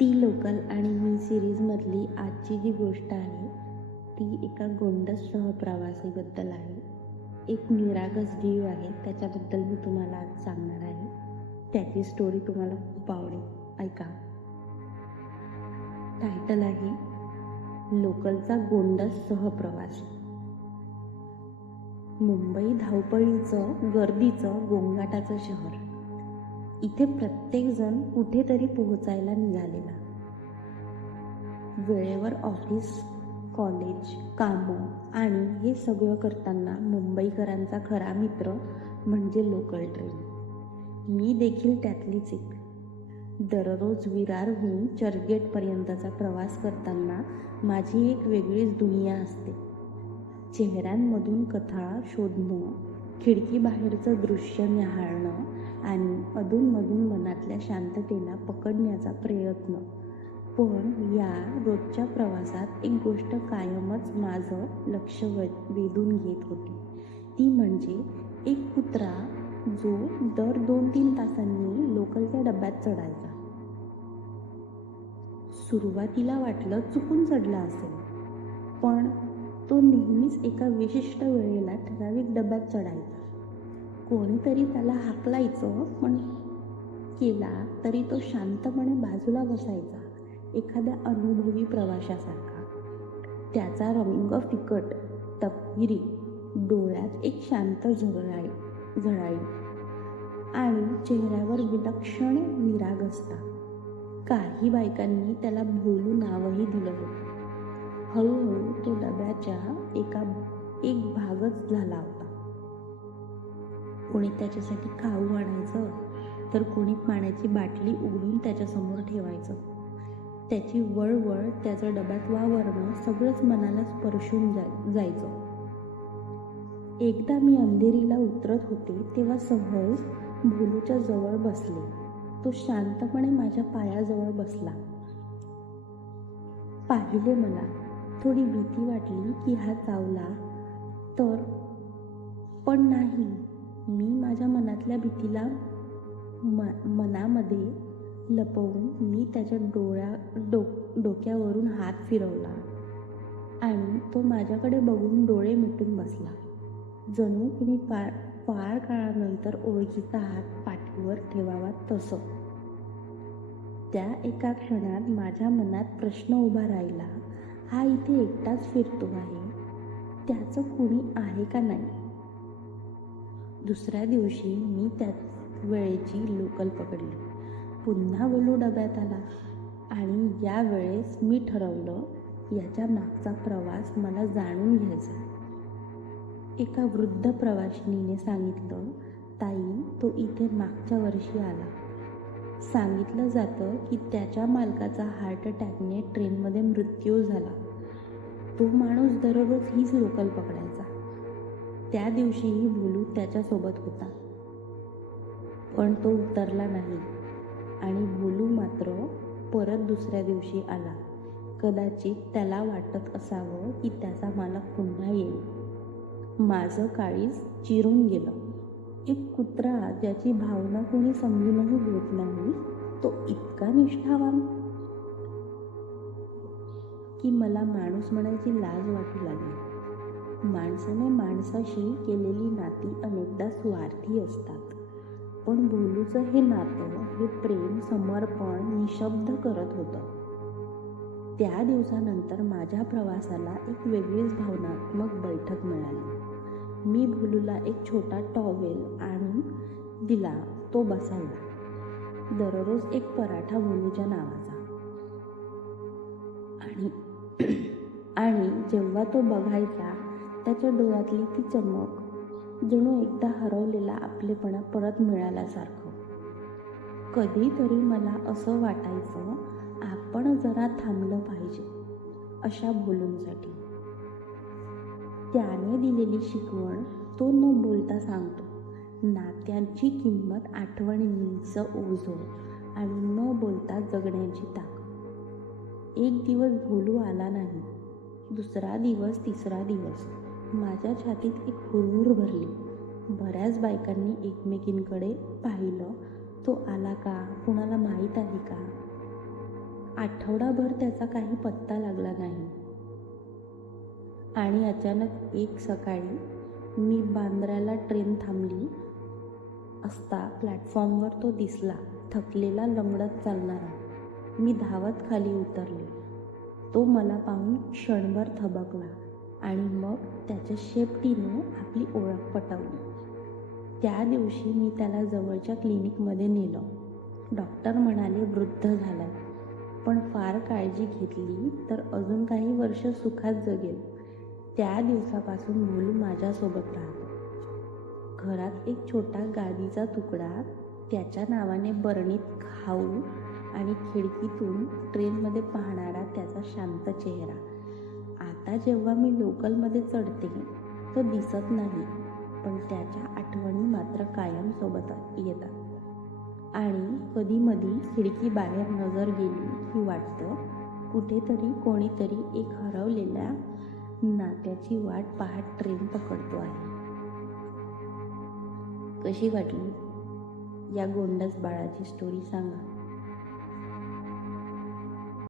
ती लोकल आणि मी सिरीजमधली आजची जी गोष्ट आहे ती एका गोंडस सहप्रवासीबद्दल आहे. एक निरागस जीव आहे त्याच्याबद्दल मी तुम्हाला आज सांगणार आहे. त्याची स्टोरी तुम्हाला खूप आवडेल. ऐका. टायटल आहे लोकलचा गोंडस सहप्रवासी. मुंबई धावपळीचं गर्दीचं गोंगाटाचं शहर. इथे प्रत्येकजण कुठेतरी पोहोचायला निघालेला. वेळेवर ऑफिस कॉलेज कामं आणि हे सगळं करताना मुंबईकरांचा खरा मित्र म्हणजे लोकल ट्रेन. मी देखील त्यातलीच एक. दररोज विरारहून चर्चगेटपर्यंतचा प्रवास करताना माझी एक वेगळीच दुनिया असते. चेहऱ्यांमधून कथा शोधणं खिडकीबाहेरचं दृश्य न्याहाळणं आणि अधूनमधून मनातल्या शांततेला पकडण्याचा प्रयत्न. पण या रोजच्या प्रवासात एक गोष्ट कायमच माझं लक्ष वे वेधून घेत होती. ती म्हणजे एक कुत्रा जो दर दोन तीन तासांनी लोकलच्या डब्यात चढायचा. सुरुवातीला वाटलं चुकून चढला असेल पण तो नेहमीच एका विशिष्ट वेळेला ठराविक डब्यात चढायचा. कोणीतरी त्याला हाकलायचं पण केला तरी तो शांतपणे बाजूला बसायचा एखाद्या अनुभवी प्रवाशासारखा. त्याचा रंग फिकट तपकिरी डोळ्यात एक शांत झळाळी झळाळी. आणि चेहऱ्यावर विलक्षण निराग असता. काही बायकांनी त्याला भोलू नावही दिलं होतं. हळूहळू तो डब्याच्या एका एक भागच झाला होता. कोणी त्याच्यासाठी खाऊ आणायचं तर कोणी पाण्याची बाटली उघडून त्याच्यासमोर ठेवायचं. त्याची वळवळ त्याच्या डब्यात वावरणं सगळंच मनाला स्पर्शून जाय जायचं. एकदा मी अंधेरीला उतरत होते तेव्हा सहज भोलूच्या जवळ बसले. तो शांतपणे माझ्या पायाजवळ बसला. पाहिले मला थोडी भीती वाटली की हा चावला तर पण नाही. मी माझ्या मनातल्या भीतीला म मनामध्ये लपवून मी त्याच्या डोळ्या डो डोक्यावरून हात फिरवला आणि तो माझ्याकडे बघून डोळे मिटून बसला. जणू मी फार फार काळानंतर ओळखीचा हात पाठीवर ठेवावा तसं. त्या एका क्षणात माझ्या मनात प्रश्न उभा राहिला. हा इथे एकटाच फिरतो आहे. त्याचं कुणी आहे का नाही? दुसऱ्या दिवशी मी त्या वेळेची लोकल पकडली. पुन्हा वलू डब्यात आला आणि यावेळेस मी ठरवलं याच्या मागचा प्रवास मला जाणून घ्यायचा. एका वृद्ध प्रवाशिनीने सांगितलं ताई तो इथे मागच्या वर्षी आला. सांगितलं जातं की त्याच्या मालकाचा हार्ट अटॅकने ट्रेनमध्ये मृत्यू झाला. तो माणूस दररोज हीच लोकल पकडायचा. त्या दिवशीही भोलू त्याच्यासोबत होता. पण तो उतरला नाही आणि भोलू मात्र परत दुसऱ्या दिवशी आला. कदाचित त्याला वाटत असावं की त्याचा मालक पुन्हा येईल. माझं काळीज चिरून गेलं. एक कुत्रा ज्याची भावना कोणी समजूनही घेत नाही तो इतका निष्ठावान. की मला माणूस म्हणायची लाज वाटू लागली. माणसाने माणसाशी केलेली नाती अनेकदा स्वार्थी असतात. पण भोलूचं हे नातं हे प्रेम समर्पण निशब्द करत होतं. त्या दिवसानंतर माझ्या प्रवासाला एक वेगळीच भावनात्मक बैठक मिळाली. मी भोलूला एक छोटा टॉवेल आणून दिला तो बसायला दररोज एक पराठा भोलूच्या नावाचा. आणि आणि जेव्हा तो बघायचा त्याच्या डोळ्यातली ती चमक जणू एकदा हरवलेला आपलेपणा परत मिळाल्यासारखं. कधीतरी मला असं वाटायचं आपण जरा थांबलं पाहिजे अशा बोलूंसाठी त्याने दिलेली शिकवण तो न बोलता सांगतो नात्यांची किंमत आठवणींचं ओझो आणि न बोलता जगण्याची ताकद एक दिवस भोलू आला नाही दुसरा दिवस तिसरा दिवस. माझ्या छातीत एक हुरहुर भरली. बऱ्याच बायकांनी एकमेकींकडे पाहिलं. तो आला का? कुणाला माहीत आहे का? आठवडाभर त्याचा काही पत्ता लागला नाही. आणि अचानक एक सकाळी मी बांद्र्याला ट्रेन थांबली असता प्लॅटफॉर्मवर तो दिसला थकलेला लंगडत चालणारा. मी धावत खाली उतरले. तो मला पाहून क्षणभर थबकला. आणि मग त्याच्या शेपटीनं आपली ओळख पटवली. त्या दिवशी मी त्याला जवळच्या क्लिनिकमध्ये नेलं. डॉक्टर म्हणाले वृद्ध झालाय. पण फार काळजी घेतली तर अजून काही वर्ष सुखात जगेल. त्या दिवसापासून मूल माझ्यासोबत राहतो. घरात एक छोटा गादीचा तुकडा त्याच्या नावाने बरणीत खाऊ आणि खिडकीतून ट्रेनमध्ये पाहणारा त्याचा शांत चेहरा. आता जेव्हा मी लोकलमध्ये चढते तो दिसत नाही पण त्याच्या आठवणी मात्र कायम सोबत येतात. आणि कधी मधी खिडकी बाहेर नजर गेली की वाटतं कुठेतरी कोणीतरी एक हरवलेल्या नात्याची वाट पाहत ट्रेन पकडतो आहे. कशी वाटली? या गोंडस बाळाची स्टोरी सांगा.